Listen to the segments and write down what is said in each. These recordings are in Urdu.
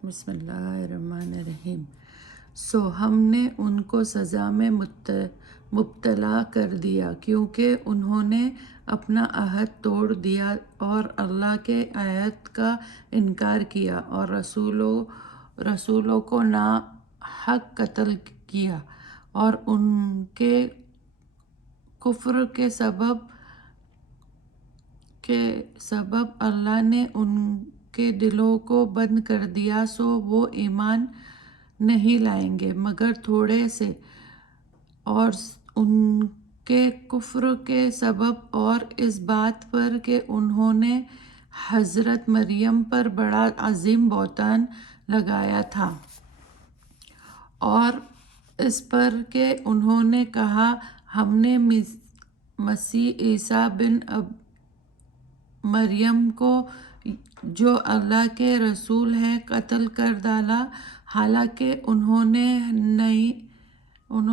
بسم اللہ الرحمن الرحیم۔ ہم نے ان کو سزا میں مبتلا کر دیا کیونکہ انہوں نے اپنا عہد توڑ دیا اور اللہ کے آیت کا انکار کیا اور رسولوں کو ناحق قتل کیا، اور ان کے کفر کے سبب اللہ نے ان کے دلوں کو بند کر دیا، سو وہ ایمان نہیں لائیں گے مگر تھوڑے سے، اور ان کے کفر کے سبب اور اس بات پر کہ انہوں نے حضرت مریم پر بڑا عظیم بہتان لگایا تھا، اور اس پر کہ انہوں نے کہا ہم نے مسیح عیسیٰ بن مریم کو جو اللہ کے رسول ہے قتل کر ڈالا، حالانکہ انہوں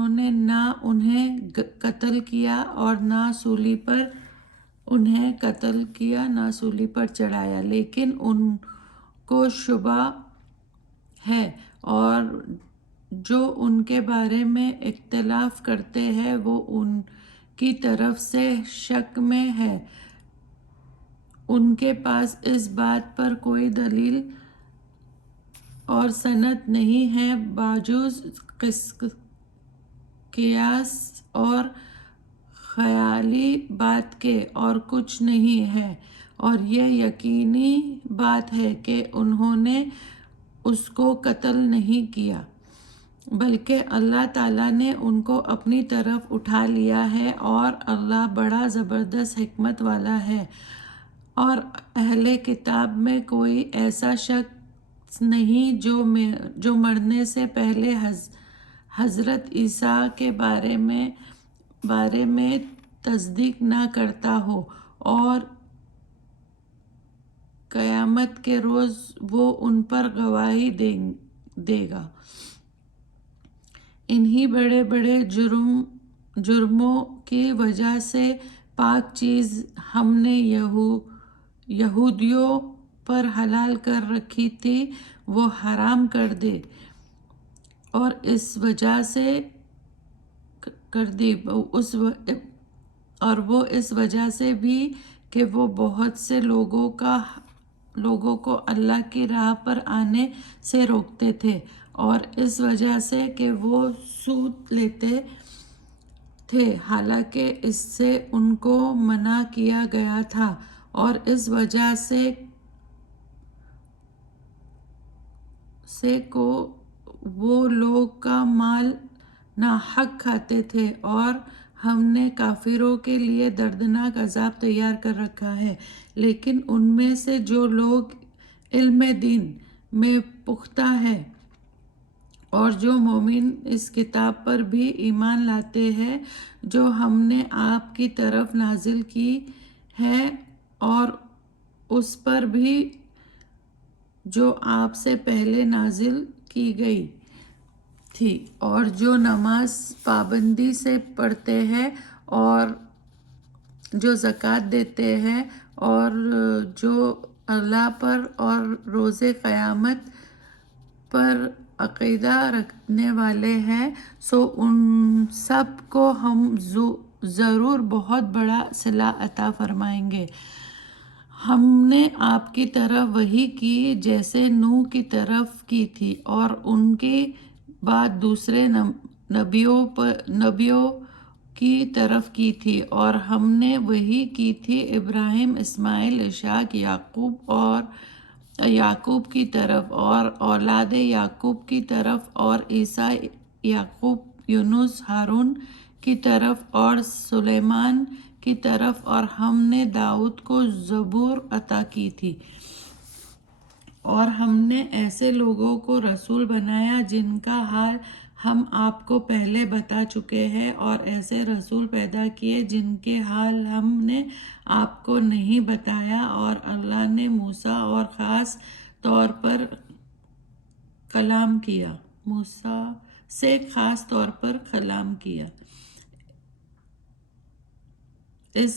نے نہ انہیں قتل کیا اور نہ سولی پر چڑھایا، لیکن ان کو شبہ ہے، اور جو ان کے بارے میں اختلاف کرتے ہیں وہ ان کی طرف سے شک میں ہے۔ ان کے پاس اس بات پر کوئی دلیل اور سند نہیں ہے بجز قیاس اور خیالی بات کے، اور کچھ نہیں ہے، اور یہ یقینی بات ہے کہ انہوں نے اس کو قتل نہیں کیا، بلکہ اللہ تعالیٰ نے ان کو اپنی طرف اٹھا لیا ہے، اور اللہ بڑا زبردست حکمت والا ہے۔ اور اہل کتاب میں کوئی ایسا شخص نہیں جو مرنے سے پہلے حضرت عیسیٰ کے بارے میں تصدیق نہ کرتا ہو، اور قیامت کے روز وہ ان پر گواہی دے گا۔ انہی بڑے بڑے جرموں کی وجہ سے پاک چیز ہم نے یہودیوں پر حلال کر رکھی تھی وہ حرام کر دی، اور وہ اس وجہ سے بھی کہ وہ بہت سے لوگوں کو اللہ کی راہ پر آنے سے روکتے تھے، اور اس وجہ سے کہ وہ سود لیتے تھے حالانکہ اس سے ان کو منع کیا گیا تھا، اور اس وجہ سے کو وہ لوگ کا مال ناحق کھاتے تھے، اور ہم نے کافروں کے لیے دردناک عذاب تیار کر رکھا ہے۔ لیکن ان میں سے جو لوگ علم دین میں پختہ ہیں اور جو مومن اس کتاب پر بھی ایمان لاتے ہیں جو ہم نے آپ کی طرف نازل کی ہے، اور اس پر بھی جو آپ سے پہلے نازل کی گئی تھی، اور جو نماز پابندی سے پڑھتے ہیں اور جو زکوٰۃ دیتے ہیں اور جو اللہ پر اور روز قیامت پر عقیدہ رکھنے والے ہیں، سو ان سب کو ہم ضرور بہت بڑا صلہ عطا فرمائیں گے۔ ہم نے آپ کی طرف وحی کی جیسے نوح کی طرف کی تھی، اور ان کے بعد دوسرے نبیوں کی طرف کی تھی، اور ہم نے وحی کی تھی ابراہیم، اسماعیل، اسحاق، یعقوب کی طرف اور اولاد یعقوب کی طرف، اور عیسیٰ، یعقوب، یونس، ہارون کی طرف اور سلیمان کی طرف، اور ہم نے داؤد کو زبور عطا کی تھی، اور ہم نے ایسے لوگوں کو رسول بنایا جن کا حال ہم آپ کو پہلے بتا چکے ہیں، اور ایسے رسول پیدا کیے جن کے حال ہم نے آپ کو نہیں بتایا، اور اللہ نے موسیٰ اور خاص طور پر کلام کیا۔ اس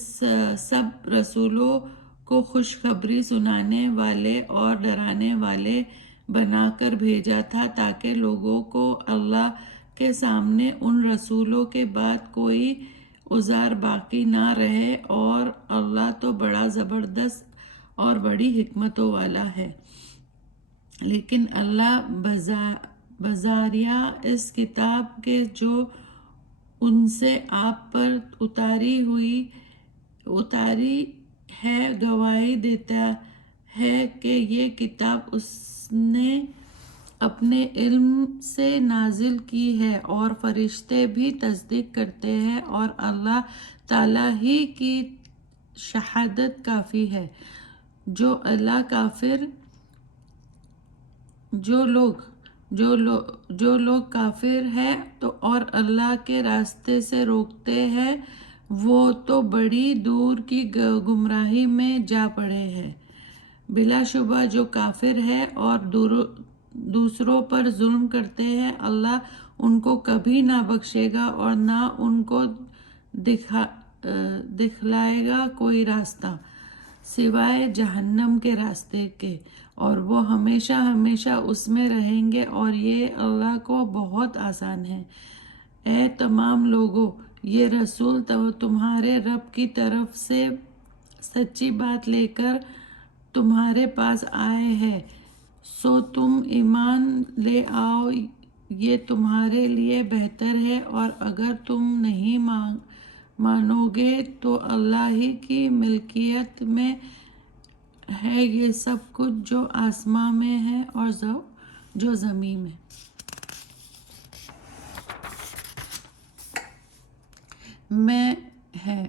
سب رسولوں کو خوشخبری سنانے والے اور ڈرانے والے بنا کر بھیجا تھا تاکہ لوگوں کو اللہ کے سامنے ان رسولوں کے بعد کوئی عذر باقی نہ رہے، اور اللہ تو بڑا زبردست اور بڑی حکمتوں والا ہے۔ لیکن اللہ بذریعہ اس کتاب کے جو ان سے آپ پر اتاری ہے گواہی دیتا ہے کہ یہ کتاب اس نے اپنے علم سے نازل کی ہے، اور فرشتے بھی تصدیق کرتے ہیں، اور اللہ تعالیٰ ہی کی شہادت کافی ہے۔ جو لوگ کافر ہیں تو اور اللہ کے راستے سے روکتے ہیں، وہ تو بڑی دور کی گمراہی میں جا پڑے ہیں۔ بلا شبہ جو کافر ہے اور دوسروں پر ظلم کرتے ہیں، اللہ ان کو کبھی نہ بخشے گا اور نہ ان کو دکھلائے گا کوئی راستہ سوائے جہنم کے راستے کے، اور وہ ہمیشہ ہمیشہ اس میں رہیں گے، اور یہ اللہ کو بہت آسان ہے۔ اے تمام لوگو، یہ رسول تمہارے رب کی طرف سے سچی بات لے کر تمہارے پاس آئے ہیں، سو تم ایمان لے آؤ، یہ تمہارے لیے بہتر ہے، اور اگر تم نہیں مانو گے تو اللہ ہی کی ملکیت میں ہے یہ سب کچھ جو آسمان میں ہے اور جو زمین میں ہے،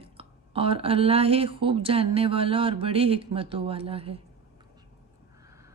اور اللہ ہی خوب جاننے والا اور بڑی حکمتوں والا ہے۔